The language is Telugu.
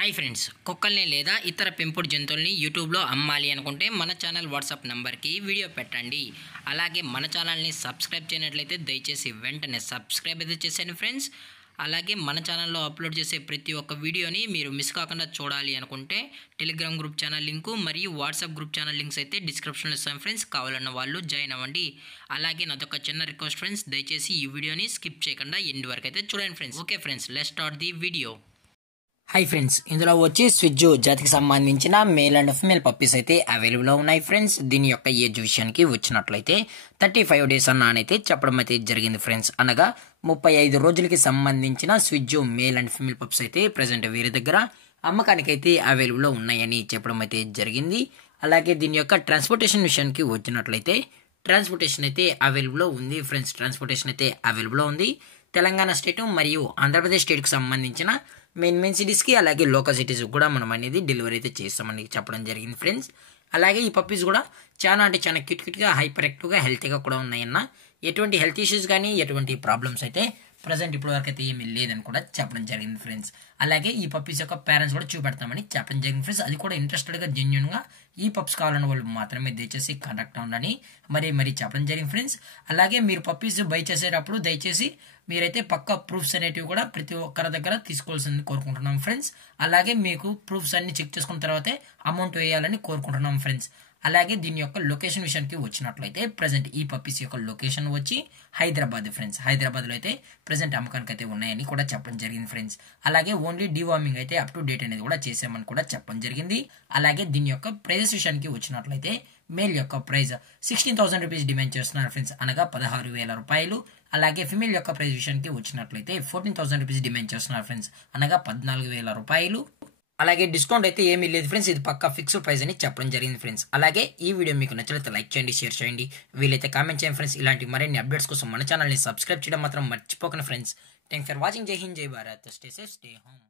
హాయ్ ఫ్రెండ్స్, కుక్కల్ని లేదా ఇతర పెంపుడు జంతువుల్ని యూట్యూబ్లో అమ్మాలి అనుకుంటే మన ఛానల్ వాట్సాప్ నెంబర్కి వీడియో పెట్టండి. అలాగే మన ఛానల్ని సబ్స్క్రైబ్ చేయనట్లయితే దయచేసి వెంటనే సబ్స్క్రైబ్ అయితే చేసేయండి ఫ్రెండ్స్. అలాగే మన ఛానల్లో అప్లోడ్ చేసే ప్రతి ఒక్క వీడియోని మీరు మిస్ కాకుండా చూడాలి అనుకుంటే టెలిగ్రామ్ గ్రూప్ ఛానల్ లింకు మరియు వాట్సాప్ గ్రూప్ ఛానల్ లింక్స్ అయితే డిస్క్రిప్షన్లో ఇస్తాను ఫ్రెండ్స్. కావాలన్న వాళ్ళు జాయిన్ అవ్వండి. అలాగే నాదొక చిన్న రిక్వెస్ట్ ఫ్రెండ్స్, దయచేసి ఈ వీడియోని స్కిప్ చేయకుండా ఎండ్ వరకు అయితే చూడండి friends. Okay friends, let's start the video. Hi friends, ఇందులో వచ్చి స్విజ్జు జాతికి సంబంధించిన మేల్ అండ్ ఫిమేల్ పప్పీస్ అయితే అవైలబుల్లో ఉన్నాయి ఫ్రెండ్స్. దీని యొక్క ఏజ్ విషయానికి వచ్చినట్లయితే 35 డేస్ అన్నైతే చెప్పడం అయితే జరిగింది ఫ్రెండ్స్. అనగా 35 రోజులకి సంబంధించిన స్విజ్జు మేల్ అండ్ ఫిమేల్ పప్పీస్ అయితే ప్రజెంట్ వీరి దగ్గర అమ్మకానికి అయితే అవైలబుల్లో ఉన్నాయని చెప్పడం అయితే జరిగింది. అలాగే దీని యొక్క ట్రాన్స్పోర్టేషన్ విషయానికి వచ్చినట్లయితే ట్రాన్స్పోర్టేషన్ అయితే అవైలబుల్లో ఉంది ఫ్రెండ్స్. ట్రాన్స్పోర్టేషన్ అయితే అవైలబుల్లో ఉంది. తెలంగాణ స్టేట్ మరియు ఆంధ్రప్రదేశ్ స్టేట్కి సంబంధించిన మెయిన్ సిటీస్కి అలాగే లోకల్ సిటీస్కి కూడా మనం అనేది డెలివరీ అయితే చేస్తామని చెప్పడం జరిగింది ఫ్రెండ్స్. అలాగే ఈ పప్పీస్ కూడా చాలా క్యూట్గా హైపర్ యాక్టివ్గా హెల్తీగా కూడా ఉన్నాయన్న. ఎటువంటి హెల్త్ ఇష్యూస్ కానీ ఎటువంటి ప్రాబ్లమ్స్ అయితే ప్రజెంట్ ఇప్పటి వరకు అయితే ఏమీ లేదని కూడా చెప్పడం జరిగింది ఫ్రెండ్స్. అలాగే ఈ పప్పీస్ యొక్క పేరెంట్స్ కూడా చూపెడతామని చెప్పడం జరిగింది ఫ్రెండ్స్. అది కూడా ఇంట్రెస్టెడ్గా జెన్యున్గా ఈ పప్స్ కావాలన్న వాళ్ళు మాత్రమే దయచేసి కాంటాక్ట్ అవ్వండి మరి చెప్పడం జరిగింది ఫ్రెండ్స్. అలాగే మీరు పప్పీస్ బై చేసేటప్పుడు దయచేసి మీరైతే పక్కా ప్రూఫ్స్ అనేటివి కూడా ప్రతి ఒక్కరి దగ్గర తీసుకోవాల్సింది కోరుకుంటున్నాం ఫ్రెండ్స్. అలాగే మీకు ప్రూఫ్స్ అన్ని చెక్ చేసుకున్న తర్వాతే అమౌంట్ వేయాలని కోరుకుంటున్నాం ఫ్రెండ్స్. అలాగే దీని యొక్క లొకేషన్ విషయానికి వచ్చినట్లయితే ప్రజెంట్ ఈ పప్పీస్ యొక్క లొకేషన్ వచ్చి హైదరాబాద్ ఫ్రెండ్స్. హైదరాబాద్లో అయితే ప్రజెంట్ అమ్మకానికి అయితే ఉన్నాయని కూడా చెప్పడం జరిగింది ఫ్రెండ్స్. అలాగే ఓన్లీ డివార్మింగ్ అయితే అప్ టు డేట్ అనేది కూడా చేసామని కూడా చెప్పడం జరిగింది. అలాగే దీని యొక్క ప్రైజెస్ విషయానికి వచ్చినట్లయితే మేల్ యొక్క ప్రైస్ 16,000 రూపీస్ డిమాండ్ చేస్తున్నారు ఫ్రెండ్స్, అనగా 16,000 రూపాయలు. అలాగే ఫిమేల్ యొక్క ప్రైస్ విషయానికి వచ్చినట్లయితే 14,000 రూపీస్ డిమాండ్ చేస్తున్నారు ఫ్రెండ్స్, అనగా 14,000 రూపాయలు. అలాగే డిస్కౌంట్ అయితే ఏమీ లేదు ఫ్రెండ్స్, ఇది పక్కా ఫిక్స్డ్ ప్రైస్ అని చెప్పడం జరిగింది ఫ్రెండ్స్. అలాగే ఈ వీడియో మీకు నచ్చినట్లయితే లైక్ చేయండి, షేర్ చేయండి, వీలైతే కామెంట్ చేయండి ఫ్రెండ్స్. ఇలాంటి మరిన్ని అప్డేట్స్ కోసం మన ఛానల్ని సబ్స్క్రైబ్ చేయడం మాత్రం మర్చిపోకండి ఫ్రెండ్స్. Thanks for watching. జై హింద్, జై Bharat. Stay safe, stay home.